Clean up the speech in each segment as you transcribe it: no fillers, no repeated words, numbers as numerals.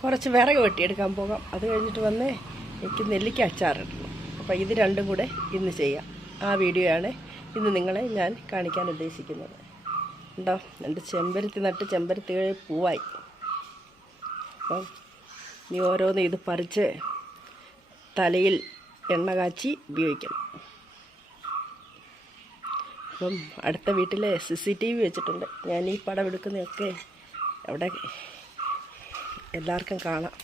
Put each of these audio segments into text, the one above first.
കുറച്ച് വിറക് വെട്ടിയെടുക്കാൻ പോകാം. അത് കഴിഞ്ഞിട്ട് വന്ന് എനിക്ക് നെല്ലിക്ക അച്ചാറിടണം. അപ്പോൾ ഇത് രണ്ടും കൂടെ ഇന്ന് ചെയ്യാം. ആ വീഡിയോയാണ് ഇന്ന് നിങ്ങളെ ഞാൻ കാണിക്കാൻ ഉദ്ദേശിക്കുന്നത്. ഉണ്ടോ, എൻ്റെ ചെമ്പരത്തി നട്ട് ചെമ്പരത്തി പൂവായി. അപ്പം നീ ഓരോന്ന് ഇത് പറിച്ച് തലയിൽ എണ്ണ കാച്ചി ഉപയോഗിക്കണം. അപ്പം അടുത്ത വീട്ടിലെ CCTV വെച്ചിട്ടുണ്ട്. ഞാൻ ഈ പടം എടുക്കുന്നതൊക്കെ അവിടെ എല്ലാവർക്കും കാണാം.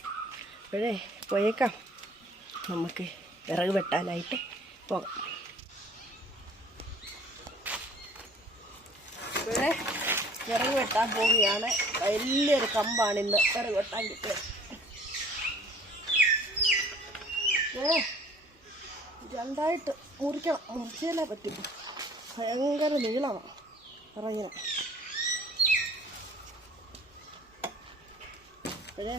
അപ്പോഴേ പോയേക്കാം, നമുക്ക് വിറക് വെട്ടാനായിട്ട് പോകാം. ഇവിടെ വിറക് വെട്ടാൻ പോവുകയാണ്. വലിയൊരു കമ്പാണ് ഇന്ന് വിറക് വെട്ടാൻ കിട്ടിയത്. രണ്ടായിട്ട് മുറിക്കണം, മുറിച്ചാലേ പറ്റും. ഭയങ്കര നീളമാണ് ഇറങ്ങിന. അപ്പോഴേ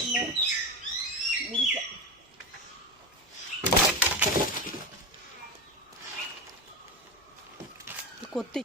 ഒന്ന് മുറിക്കാം. കൊത്തി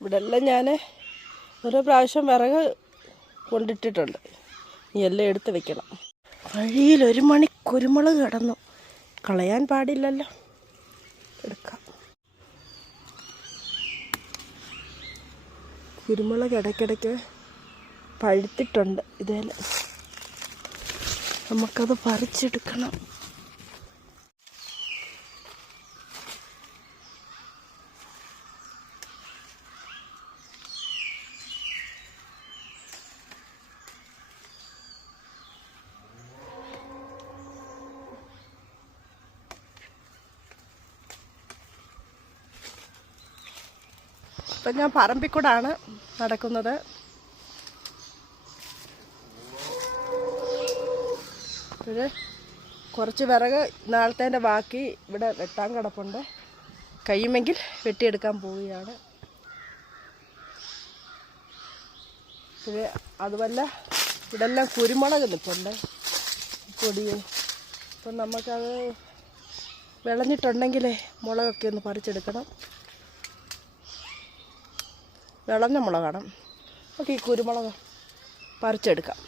ഇവിടെ എല്ലാം ഞാൻ ഓരോ പ്രാവശ്യം വിറക് കൊണ്ടിട്ടിട്ടുണ്ട്. ഇനി എല്ലാം എടുത്ത് വെക്കണം. വഴിയിൽ 1 മണി കുരുമുളക് കിടന്നു, കളയാൻ പാടില്ലല്ലോ, എടുക്കാം. കുരുമുളക് ഇടയ്ക്കിടയ്ക്ക് പഴുത്തിട്ടുണ്ട്. ഇതേല് നമുക്കത് പറിച്ചെടുക്കണം. ഇപ്പം ഞാൻ പറമ്പിക്കൂടാണ് നടക്കുന്നത്. കുറച്ച് വിറക് നാളത്തേൻ്റെ ബാക്കി ഇവിടെ വെട്ടാൻ കിടപ്പുണ്ട്. കഴിയുമെങ്കിൽ വെട്ടിയെടുക്കാൻ പോവുകയാണ്. അതുമല്ല ഇവിടെല്ലാം കുരുമുളക് നിൽപ്പുണ്ട് പൊടിയും. അപ്പം നമുക്കത് വിളഞ്ഞിട്ടുണ്ടെങ്കിൽ മുളകൊക്കെ ഒന്ന് പറിച്ചെടുക്കണം. വിളഞ്ഞ മുളകാണ്. നമുക്ക് ഈ കുരുമുളക് പറിച്ചെടുക്കാം.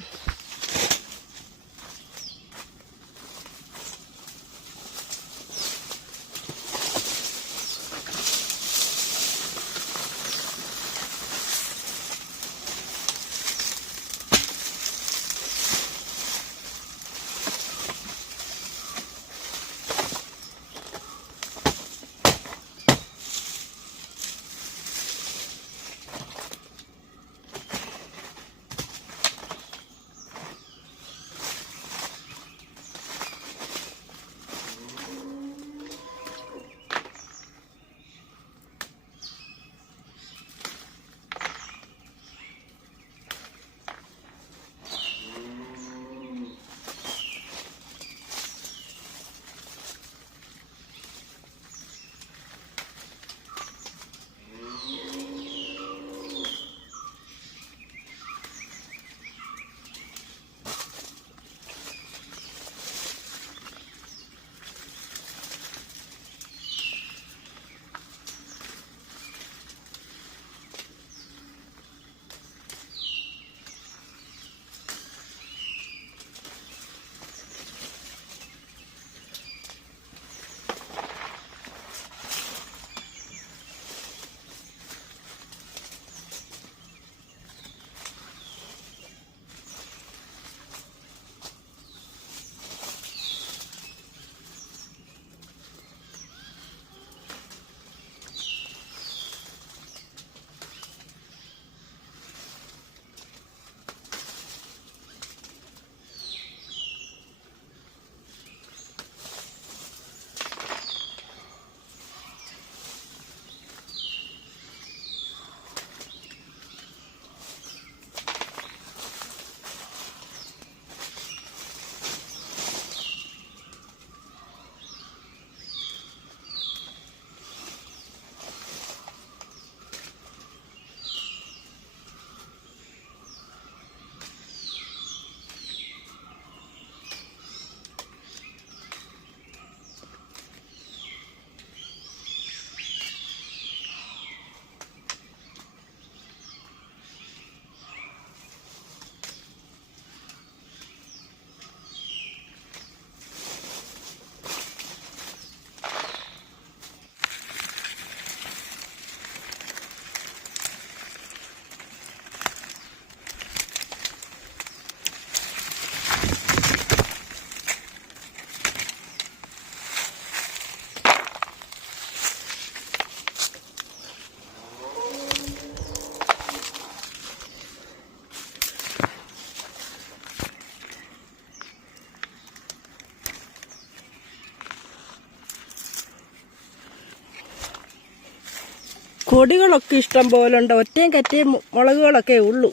കൊടികളൊക്കെ ഇഷ്ടം പോലെ ഉണ്ട്. ഒറ്റയും കറ്റയും മുളകുകളൊക്കെ ഉള്ളൂ.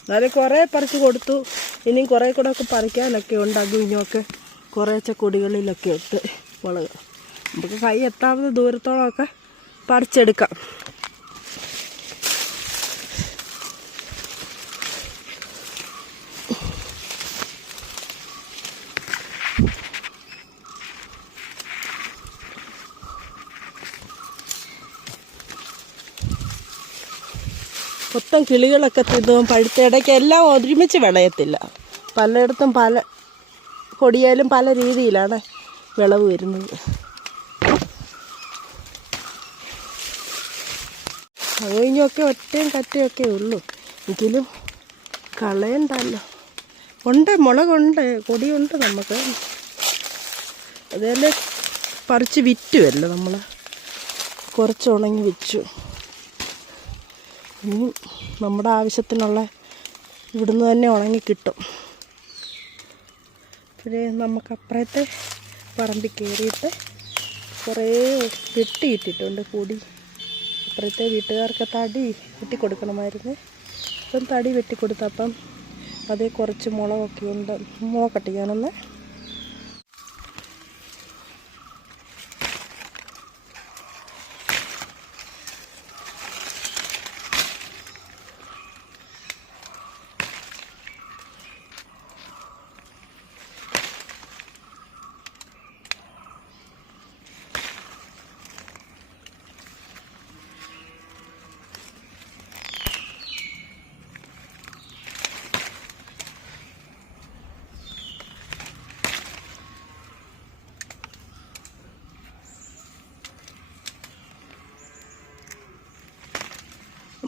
എന്നാലും കുറേ പറിച്ച് കൊടുത്തു. ഇനിയും കുറേ കൂടെ ഒക്കെ പറിക്കാനൊക്കെ ഉണ്ട്. അതും ഇനിയൊക്കെ കുറേശ്ശെ കൊടികളിലൊക്കെ ഇട്ട് മുളക് നമുക്ക് കൈ എത്താവുന്ന ദൂരത്തോളമൊക്കെ പറിച്ചെടുക്കാം. മൊത്തം കിളികളൊക്കെ തിന്നും. പഴുത്തിടയ്ക്ക് എല്ലാം ഒരുമിച്ച് വിളയത്തില്ല. പലയിടത്തും പല കൊടിയാലും പല രീതിയിലാണ് വിളവ് വരുന്നത്. അത് കഴിഞ്ഞൊക്കെ ഒറ്റയും കറ്റയൊക്കെ ഉള്ളൂ. എങ്കിലും കളയണ്ടല്ലോ. ഉണ്ട്, മുളകുണ്ട്, കൊടിയുണ്ട്. നമുക്ക് അതേലെ പറിച്ച് വിറ്റുമല്ലോ. നമ്മൾ കുറച്ച് ഉണങ്ങി വെച്ചു. ഇനി നമ്മുടെ ആവശ്യത്തിനുള്ള ഇവിടുന്ന് തന്നെ ഉണങ്ങി കിട്ടും. പിന്നെ നമുക്കപ്പുറത്തെ പറമ്പിൽ കയറിയിട്ട് കുറേ വെട്ടിയിട്ടിട്ടുണ്ട് പൊടി. അപ്പുറത്തെ വീട്ടുകാർക്ക് തടി വെട്ടിക്കൊടുക്കണമായിരുന്നു. അപ്പം തടി വെട്ടിക്കൊടുത്തപ്പം അതേ കുറച്ച് മുളകൊക്കെ ഉണ്ട്. നോക്കട്ടെ ഞാനൊന്ന്.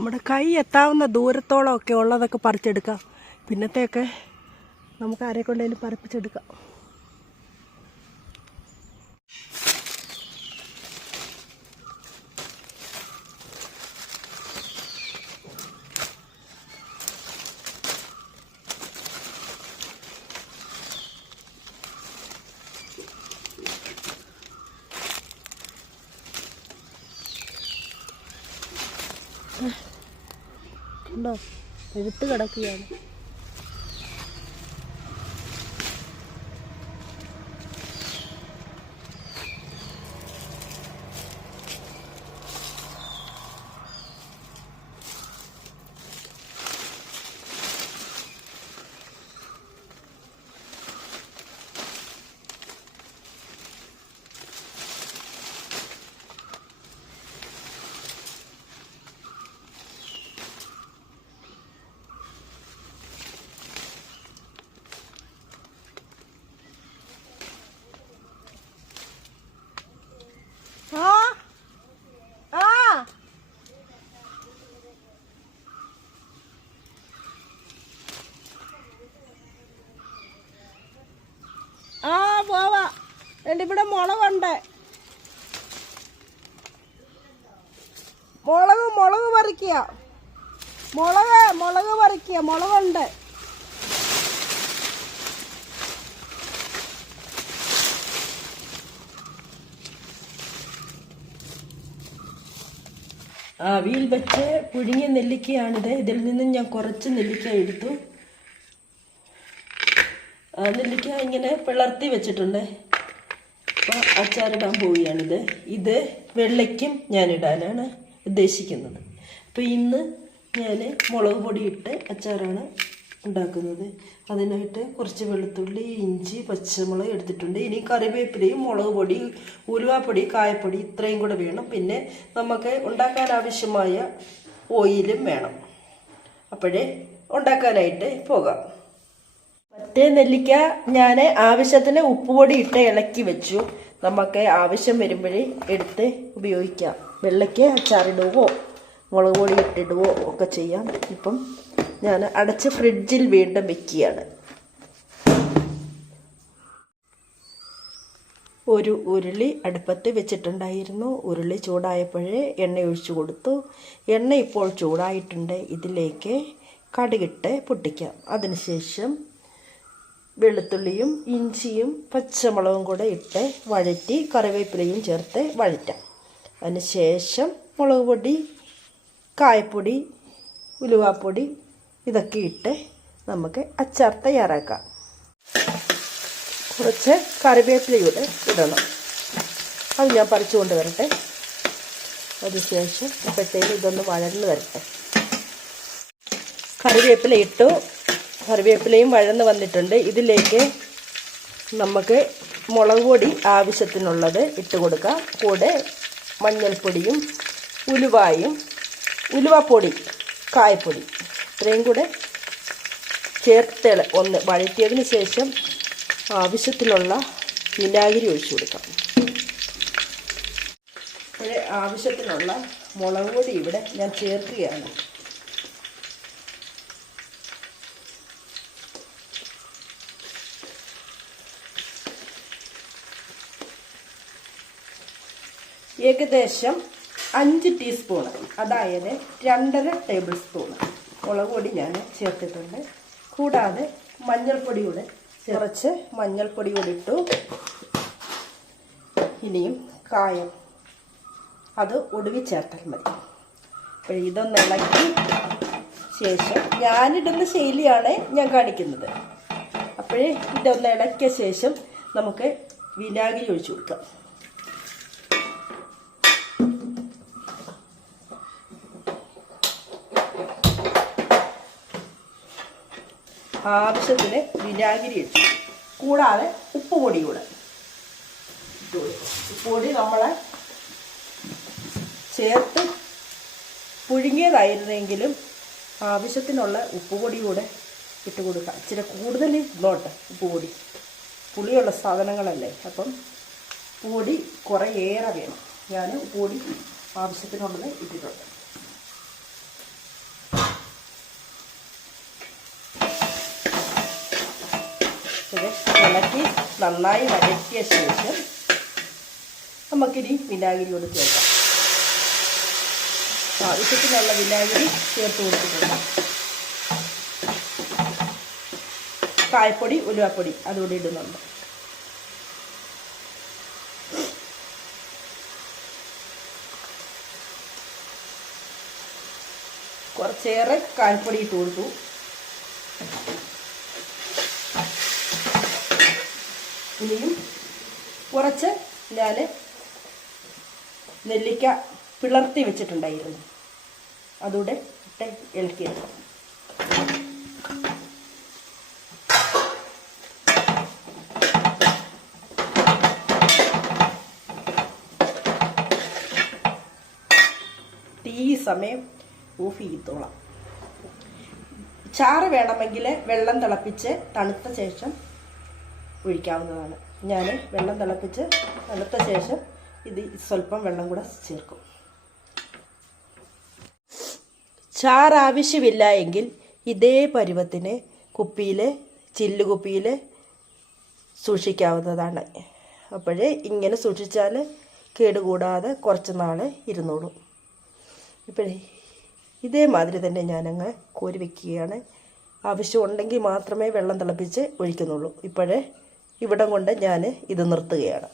നമ്മുടെ കൈ എത്താവുന്ന ദൂരത്തോളം ഒക്കെ ഉള്ളതൊക്കെ പറിച്ചെടുക്കാം. പിന്നത്തെയൊക്കെ നമുക്ക് ആരെ കൊണ്ടേലും പറിപ്പിച്ചെടുക്കാം. ഉണ്ടോ, എഴുത്ത് കിടക്കുകയാണ്. പോവാ, എൻ്റെ ഇവിടെ മുളകുണ്ട്. മുളക് പറിക്കുക, മുളക് പറിക്കുക, മുളകുണ്ട്. ആവിയിൽ വെച്ച് പുഴുങ്ങിയ നെല്ലിക്കയാണിത്. ഇതിൽ നിന്നും ഞാൻ കുറച്ച് നെല്ലിക്ക എടുത്തു. നെല്ലിക്ക ഇങ്ങനെ പിളർത്തി വെച്ചിട്ടുണ്ട്. അപ്പോൾ അച്ചാറിടാൻ പോവുകയാണിത്. ഇത് വെള്ളയ്ക്കും ഞാനിടാനാണ് ഉദ്ദേശിക്കുന്നത്. അപ്പോൾ ഇന്ന് ഞാൻ മുളക് പൊടി ഇട്ട് അച്ചാറാണ് ഉണ്ടാക്കുന്നത്. അതിനായിട്ട് കുറച്ച് വെളുത്തുള്ളി, ഇഞ്ചി, പച്ചമുളക് എടുത്തിട്ടുണ്ട്. ഇനി കറിവേപ്പിലയും മുളക് പൊടി, ഉലുവാപ്പൊടി, കായപ്പൊടി ഇത്രയും കൂടെ വേണം. പിന്നെ നമുക്ക് ഉണ്ടാക്കാൻ ആവശ്യമായ ഓയിലും വേണം. അപ്പോഴേ ഉണ്ടാക്കാനായിട്ട് പോകാം. മറ്റേ നെല്ലിക്ക ഞാൻ ആവശ്യത്തിന് ഉപ്പുപൊടി ഇട്ട് ഇളക്കി വെച്ചു. നമുക്ക് ആവശ്യം വരുമ്പോഴേ എടുത്ത് ഉപയോഗിക്കാം. വെള്ളയ്ക്ക് അച്ചാറിടുവോ മുളക് പൊടി ഇട്ടിടുവോ ഒക്കെ ചെയ്യാം. ഇപ്പം ഞാൻ അടച്ച് ഫ്രിഡ്ജിൽ വീണ്ടും വെക്കുകയാണ്. ഒരു ഉരുളി അടുപ്പത്ത് വെച്ചിട്ടുണ്ടായിരുന്നു. ഉരുളി ചൂടായപ്പോഴേ എണ്ണ ഒഴിച്ചു കൊടുത്തു. എണ്ണ ഇപ്പോൾ ചൂടായിട്ടുണ്ട്. ഇതിലേക്ക് കടുകിട്ട് പൊട്ടിക്കാം. അതിനുശേഷം വെളുത്തുള്ളിയും ഇഞ്ചിയും പച്ചമുളകും കൂടെ ഇട്ട് വഴറ്റി കറിവേപ്പിലയും ചേർത്ത് വഴറ്റാം. അതിനുശേഷം മുളക് പൊടി, കായപ്പൊടി, ഉലുവാപ്പൊടി ഇതൊക്കെ ഇട്ട് നമുക്ക് അച്ചാർ തയ്യാറാക്കാം. കുറച്ച് കറിവേപ്പിലയൂടെ ഇടണം. അത് ഞാൻ പറിച്ചു കൊണ്ട് വരട്ടെ. അതിനുശേഷം അപ്പോഴത്തേക്ക് ഇതൊന്ന് വഴന്ന് വരട്ടെ. കറിവേപ്പില ഇട്ടു. കറിവേപ്പിലയും വഴന്ന് വന്നിട്ടുണ്ട്. ഇതിലേക്ക് നമുക്ക് മുളക് പൊടി ആവശ്യത്തിനുള്ളത് ഇട്ട് കൊടുക്കാം. കൂടെ മഞ്ഞൾപ്പൊടിയും ഉലുവാപ്പൊടി, കായപ്പൊടി ഇത്രയും കൂടെ ചേർത്ത് ഒന്ന് വഴറ്റിയതിന് ശേഷം ആവശ്യത്തിനുള്ള വിനാഗിരി ഒഴിച്ചു കൊടുക്കാം. അപ്പോൾ ആവശ്യത്തിനുള്ള മുളക് പൊടി ഇവിടെ ഞാൻ ചേർക്കുകയാണ്. ഏകദേശം 5 ടീസ്പൂൺ, അതായത് 2.5 ടേബിൾ സ്പൂൺ മുളക് പൊടി ഞാൻ ചേർത്തിട്ടുണ്ട്. കൂടാതെ മഞ്ഞൾപ്പൊടി കൂടെ കുറച്ച് മഞ്ഞൾപ്പൊടി കൂടി ഇട്ടു. ഇനിയും കായം അത് ഒടുവിൽ ചേർത്താൽ മതി. അപ്പോൾ ഇതൊന്ന് ഇളക്കി ശേഷം ഞാനിടുന്ന ശൈലിയാണ് ഞാൻ കാണിക്കുന്നത്. അപ്പോഴേ ഇതൊന്ന് ഇളക്കിയ ശേഷം നമുക്ക് വിനാഗിരി ഒഴിച്ചു കൊടുക്കാം. ആവശ്യത്തിന് വിനാഗിരി ഇട്ടു. കൂടാതെ ഉപ്പുപൊടി കൂടെ ഇട്ട് കൊടുക്കും. ഉപ്പുപൊടി നമ്മൾ ചേർത്ത് പുഴുങ്ങിയതായിരുന്നെങ്കിലും ആവശ്യത്തിനുള്ള ഉപ്പുപൊടി കൂടെ ഇട്ട് കൊടുക്കുക. ഇച്ചിരി കൂടുതൽ ഇന്നോട്ടെ. ഉപ്പുപൊടി പുളിയുള്ള സാധനങ്ങളല്ലേ, അപ്പം ഉപ്പുപൊടി കുറേ ഏറെ വേണം. ഞാൻ ഉപ്പുപൊടി ആവശ്യത്തിനുള്ളത് ഇട്ടിട്ടുണ്ട്. ഇളക്കി നന്നായി വഴറ്റിയ ശേഷം നമുക്കിനി വിനാഗിരിയോട് ചേർക്കാം. ആവശ്യത്തിനുള്ള വിനാഗിരി ചേർത്ത് കൊടുത്തിട്ടുണ്ട്. കായപ്പൊടി, ഉലുവാപ്പൊടി അതുകൂടി ഇടുന്നുണ്ട്. കുറച്ചേറെ കായപ്പൊടി ഇട്ട് കൊടുത്തു. ഇനിയും കുറച്ച് ഞാൻ നെല്ലിക്ക പിളർത്തി വെച്ചിട്ടുണ്ടായിരുന്നു, അതുകൂടെ ഇട്ട് ഇളക്കിയെടുക്കാം. ഈ സമയം ഓഫ് ചെയ്തോളാം. ചാറ് വേണമെങ്കിൽ വെള്ളം തിളപ്പിച്ച് തണുത്ത ശേഷം ഒഴിക്കാവുന്നതാണ്. ഞാൻ വെള്ളം തിളപ്പിച്ച് തണുത്ത ശേഷം ഇത് സ്വല്പം വെള്ളം കൂടെ ചേർക്കും. ചാറ് ആവശ്യമില്ല എങ്കിൽ ഇതേ പരുവത്തിന് ചില്ലുകുപ്പിയിൽ സൂക്ഷിക്കാവുന്നതാണ്. അപ്പോഴേ ഇങ്ങനെ സൂക്ഷിച്ചാൽ കേടുകൂടാതെ കുറച്ച് നാൾ ഇരുന്നോളും. ഇപ്പോഴേ ഇതേമാതിരി തന്നെ ഞാനങ്ങ് കോരി വയ്ക്കുകയാണ്. ആവശ്യമുണ്ടെങ്കിൽ മാത്രമേ വെള്ളം തിളപ്പിച്ച് ഒഴിക്കുന്നുള്ളൂ. ഇവിടം കൊണ്ട് ഞാൻ ഇത് നിർത്തുകയാണ്.